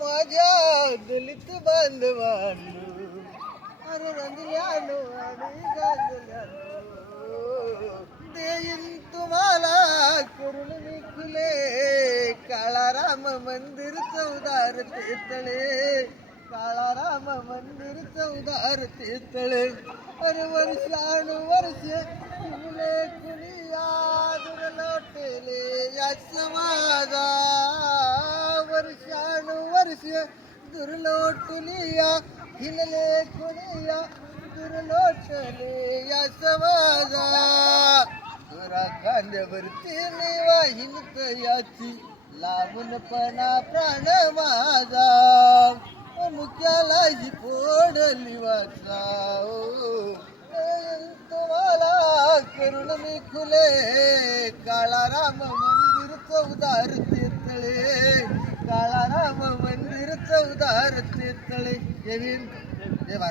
माझ्या दलित बांधवांनो, अरे रंजल्यानो आणि गांजल्यानो, देईन तुम्हाला करून मी खुले काळा राम मंदिर चौदार तेतळे, काळा राम मंदिर चौदार तेतळे. अरे वर्षानुवर्ष फुले कुणी याद लोटले या समाजा, वर्षानुवर्ष दुर्लोटलिया हिनले कुणिया दुर्लोटले या समाजा. तुरा खांद्यावरती वाहिन याची लावूनपणा प्राण माझा, मुक्यालाही फोडली वाचा. तुम्हाला करून मी खुले काळा राम मंदिर चौदार तेतळे, काळा राम मंदिर चौदार तेतळे. जय भीम, जय भारत.